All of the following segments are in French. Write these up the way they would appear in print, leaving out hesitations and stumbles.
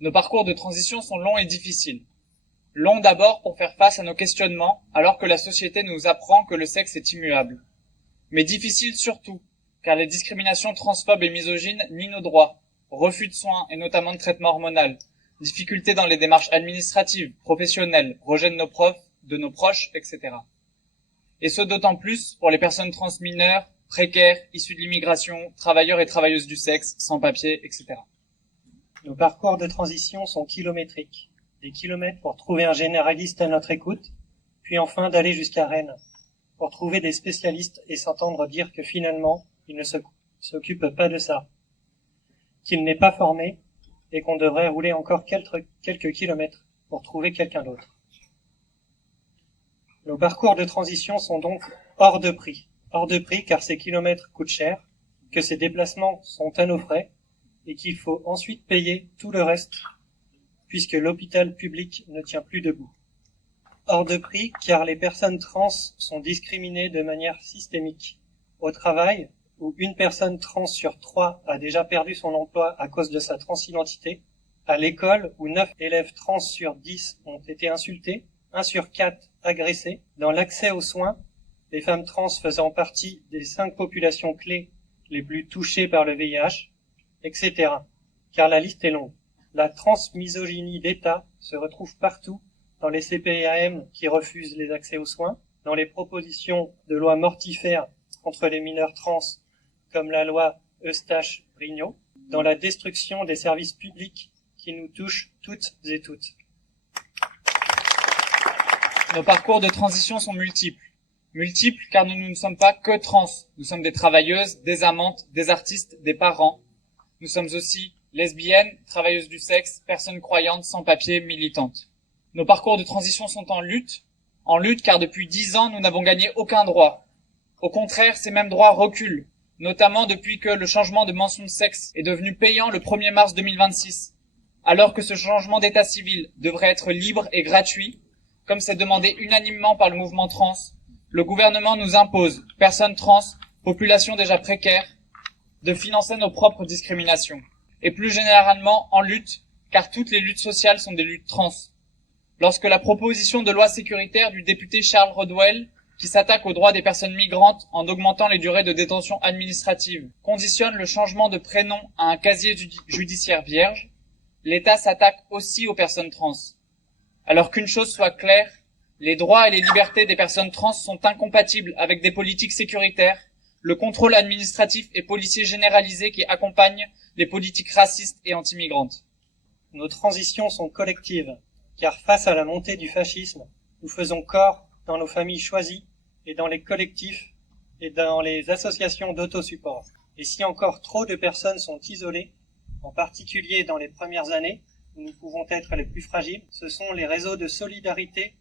Nos parcours de transition sont longs et difficiles. Longs d'abord pour faire face à nos questionnements, alors que la société nous apprend que le sexe est immuable. Mais difficiles surtout, car les discriminations transphobes et misogynes nient nos droits, refus de soins et notamment de traitement hormonal, difficultés dans les démarches administratives, professionnelles, rejet de nos proches, etc. Et ce d'autant plus pour les personnes trans mineures, précaires, issues de l'immigration, travailleurs et travailleuses du sexe, sans papier, etc. Nos parcours de transition sont kilométriques. Des kilomètres pour trouver un généraliste à notre écoute, puis enfin d'aller jusqu'à Rennes, pour trouver des spécialistes et s'entendre dire que finalement, il ne s'occupe pas de ça, qu'il n'est pas formé et qu'on devrait rouler encore quelques kilomètres pour trouver quelqu'un d'autre. Nos parcours de transition sont donc hors de prix. Hors de prix car ces kilomètres coûtent cher, que ces déplacements sont à nos frais et qu'il faut ensuite payer tout le reste puisque l'hôpital public ne tient plus debout. Hors de prix car les personnes trans sont discriminées de manière systémique. Au travail, où une personne trans sur 3 a déjà perdu son emploi à cause de sa transidentité, à l'école où 9 élèves trans sur 10 ont été insultés, 1 sur 4 agressés, dans l'accès aux soins, les femmes trans faisant partie des 5 populations clés les plus touchées par le VIH, etc. Car la liste est longue. La transmisogynie d'État se retrouve partout, dans les CPAM qui refusent les accès aux soins, dans les propositions de loi mortifères contre les mineurs trans, comme la loi Eustache-Brignot, dans la destruction des services publics qui nous touchent toutes et toutes. Nos parcours de transition sont multiples. Multiples car nous ne sommes pas que trans. Nous sommes des travailleuses, des amantes, des artistes, des parents. Nous sommes aussi lesbiennes, travailleuses du sexe, personnes croyantes, sans papier, militantes. Nos parcours de transition sont en lutte car depuis 10 ans, nous n'avons gagné aucun droit. Au contraire, ces mêmes droits reculent, notamment depuis que le changement de mention de sexe est devenu payant le 1er mars 2026, alors que ce changement d'état civil devrait être libre et gratuit, comme c'est demandé unanimement par le mouvement trans. Le gouvernement nous impose, personnes trans, population déjà précaire, de financer nos propres discriminations. Et plus généralement en lutte, car toutes les luttes sociales sont des luttes trans. Lorsque la proposition de loi sécuritaire du député Charles Rodwell, qui s'attaque aux droits des personnes migrantes en augmentant les durées de détention administrative, conditionne le changement de prénom à un casier judiciaire vierge, l'État s'attaque aussi aux personnes trans. Alors qu'une chose soit claire, les droits et les libertés des personnes trans sont incompatibles avec des politiques sécuritaires, le contrôle administratif et policier généralisé qui accompagne les politiques racistes et anti-migrantes. Nos transitions sont collectives, car face à la montée du fascisme, nous faisons corps dans nos familles choisies et dans les collectifs et dans les associations d'autosupport. Et si encore trop de personnes sont isolées, en particulier dans les premières années, où nous pouvons être les plus fragiles, ce sont les réseaux de solidarité,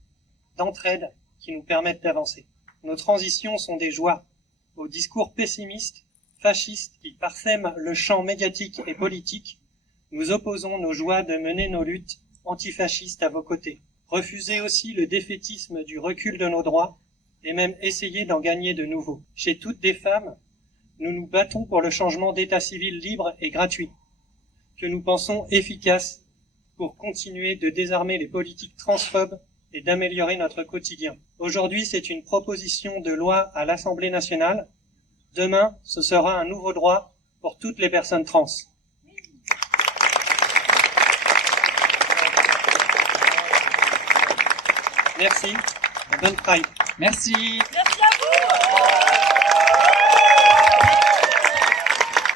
d'entraide, qui nous permettent d'avancer. Nos transitions sont des joies, aux discours pessimistes, fascistes, qui parsèment le champ médiatique et politique. Nous opposons nos joies de mener nos luttes antifascistes à vos côtés. Refusez aussi le défaitisme du recul de nos droits, et même essayer d'en gagner de nouveaux. Chez toutes des femmes, nous nous battons pour le changement d'état civil libre et gratuit, que nous pensons efficace pour continuer de désarmer les politiques transphobes et d'améliorer notre quotidien. Aujourd'hui, c'est une proposition de loi à l'Assemblée nationale. Demain, ce sera un nouveau droit pour toutes les personnes trans. Merci. Bonne Pride. Merci. Merci à